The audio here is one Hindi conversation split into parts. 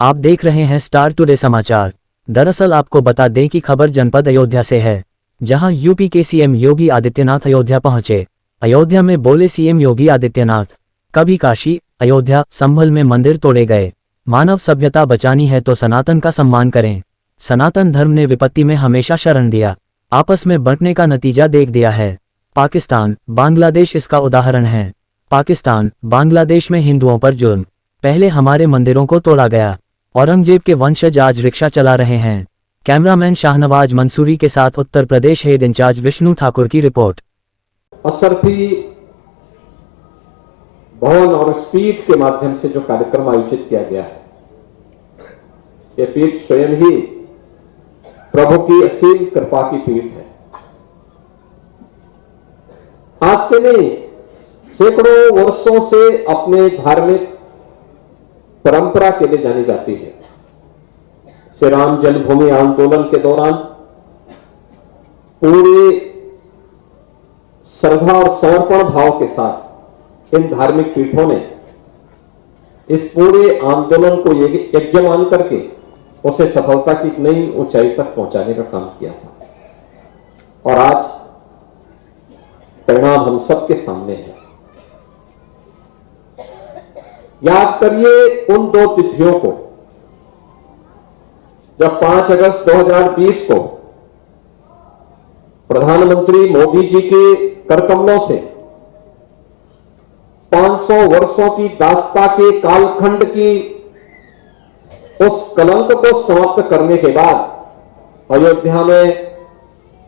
आप देख रहे हैं स्टार टुडे समाचार। दरअसल आपको बता दें कि खबर जनपद अयोध्या से है, जहां यूपी के सीएम योगी आदित्यनाथ अयोध्या पहुंचे। अयोध्या में बोले सीएम योगी आदित्यनाथ, कभी काशी, अयोध्या, संभल में मंदिर तोड़े गए। मानव सभ्यता बचानी है तो सनातन का सम्मान करें। सनातन धर्म ने विपत्ति में हमेशा शरण दिया, आपस में बंटने का नतीजा देख दिया है। पाकिस्तान, बांग्लादेश इसका उदाहरण है। पाकिस्तान, बांग्लादेश में हिंदुओं पर जुल्म। पहले हमारे मंदिरों को तोड़ा गया। औरंगजेब के वंशज आज रिक्शा चला रहे हैं। कैमरामैन शाहनवाज मंसूरी के साथ उत्तर प्रदेश हेड इंचार्ज विष्णु ठाकुर की रिपोर्ट। असरफी भवन और इस पीठ के माध्यम से जो कार्यक्रम आयोजित किया गया है, यह पीठ स्वयं ही प्रभु की असीम कृपा की पीठ है। आज से नहीं, सैकड़ों वर्षों से अपने धार्मिक परंपरा के लिए जानी जाती है। श्री राम जन्मभूमि आंदोलन के दौरान पूरे श्रद्धा और समर्पण भाव के साथ इन धार्मिक पीठों ने इस पूरे आंदोलन को यज्ञ मान करके उसे सफलता की नई ऊंचाई तक पहुंचाने का काम किया था, और आज परिणाम हम सबके सामने है। याद करिए उन दो तिथियों को जब 5 अगस्त 2020 को प्रधानमंत्री मोदी जी के करकमलों से 500 वर्षों की दास्ता के कालखंड की उस कलंक को समाप्त करने के बाद अयोध्या में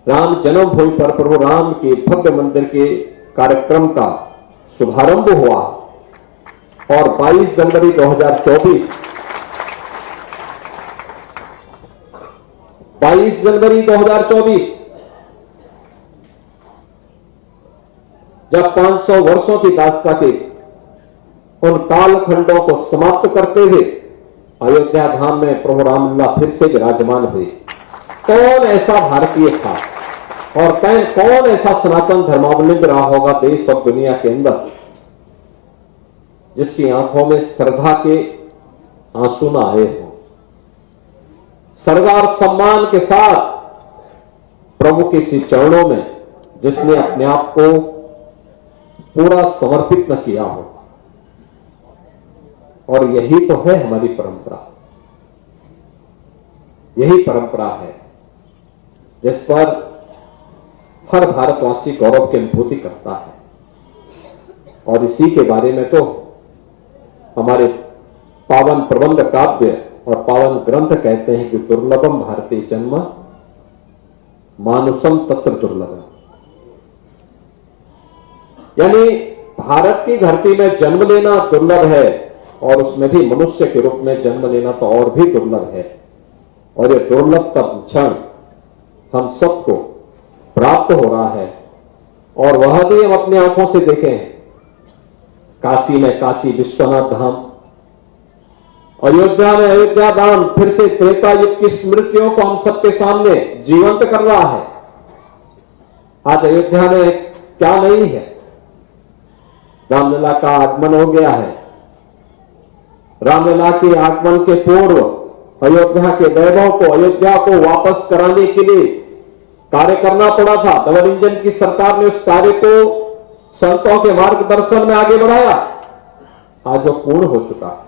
राम जन्मभूमि पर प्रभु राम के भव्य मंदिर के कार्यक्रम का शुभारंभ हुआ। और 22 जनवरी 2024 जब 500 वर्षों की दास्ता के उन कालखंडों को समाप्त करते हुए अयोध्या धाम में प्रभु रामलला फिर से विराजमान हुए, कौन ऐसा भारतीय था और कौन ऐसा सनातन धर्मावलंबी रहा होगा देश और दुनिया के अंदर जिसकी आंखों में श्रद्धा के आंसू न आए हों। श्रद्धा और सम्मान के साथ प्रभु के इसी चरणों में जिसने अपने आप को पूरा समर्पित न किया हो। और यही तो है हमारी परंपरा, यही परंपरा है जिस पर हर भारतवासी गौरव की अनुभूति करता है। और इसी के बारे में तो हमारे पावन प्रबंध काव्य और पावन ग्रंथ कहते हैं कि दुर्लभम भारतीय जन्म मानुषम तत्र दुर्लभम, यानी भारत की धरती में जन्म लेना दुर्लभ है और उसमें भी मनुष्य के रूप में जन्म लेना तो और भी दुर्लभ है। और ये दुर्लभ तब क्षण हम सबको प्राप्त हो रहा है और वह भी हम अपनी आंखों से देखे हैं। काशी में काशी विश्वनाथ धाम, अयोध्या में अयोध्या धाम फिर से त्रेता युग की स्मृतियों को हम सबके सामने जीवंत कर रहा है। आज अयोध्या में क्या नहीं है, रामलला का आगमन हो गया है। रामलला के आगमन के पूर्व अयोध्या के वैभव को, अयोध्या को वापस कराने के लिए कार्य करना पड़ा था। डबल इंजन की सरकार ने उस कार्य को संतों के मार्गदर्शन में आगे बढ़ाया, आज वो पूर्ण हो चुका है।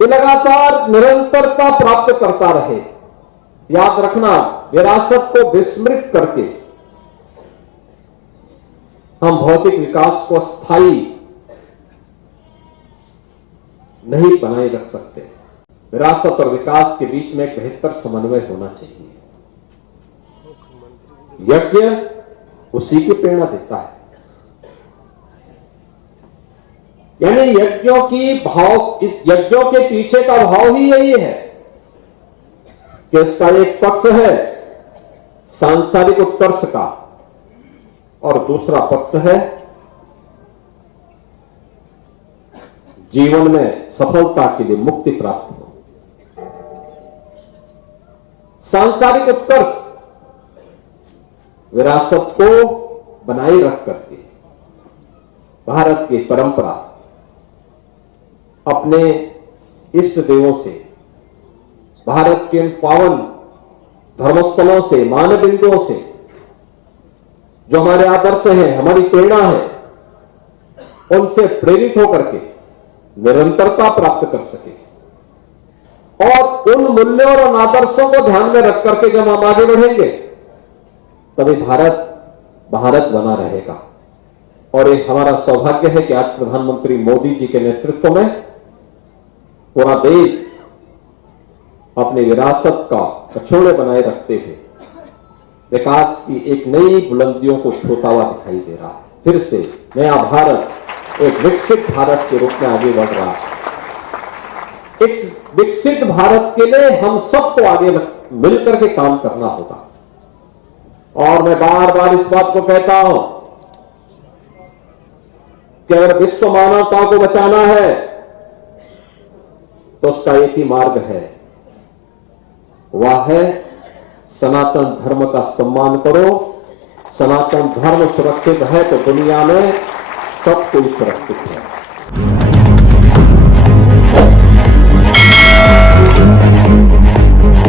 ये लगातार निरंतरता प्राप्त करता रहे। याद रखना, विरासत को विस्मृत करके हम भौतिक विकास को स्थायी नहीं बनाए रख सकते। विरासत और विकास के बीच में एक बेहतर समन्वय होना चाहिए। यज्ञ उसी की प्रेरणा देता है, यानी यज्ञों के पीछे का भाव ही यही है कि इसका एक पक्ष है सांसारिक उत्कर्ष का और दूसरा पक्ष है जीवन में सफलता के लिए मुक्ति प्राप्त हो। सांसारिक उत्कर्ष विरासत को बनाए रख करके भारत की परंपरा अपने इष्ट देवों से, भारत के इन पावन धर्मस्थलों से, मानव बिंदुओं से, जो हमारे आदर्श हैं, हमारी प्रेरणा है, उनसे प्रेरित होकर के निरंतरता प्राप्त कर सके और उन मूल्यों और उन आदर्शों को ध्यान में रख करके जब हम आगे बढ़ेंगे तभी भारत भारत बना रहेगा। और ये हमारा सौभाग्य है कि आज प्रधानमंत्री मोदी जी के नेतृत्व में पूरा देश अपनी विरासत का कछोड़े बनाए रखते हुए विकास की एक नई बुलंदियों को छूता हुआ दिखाई दे रहा है। फिर से नया भारत एक विकसित भारत के रूप में आगे बढ़ रहा है। इस विकसित भारत के लिए हम सबको आगे मिलकर के काम करना होगा। और मैं बार बार इस बात को कहता हूं कि अगर विश्व मानवता को बचाना है तो उसका एक ही मार्ग है, वह है सनातन धर्म का सम्मान करो। सनातन धर्म सुरक्षित है तो दुनिया में सब कोई सुरक्षित है।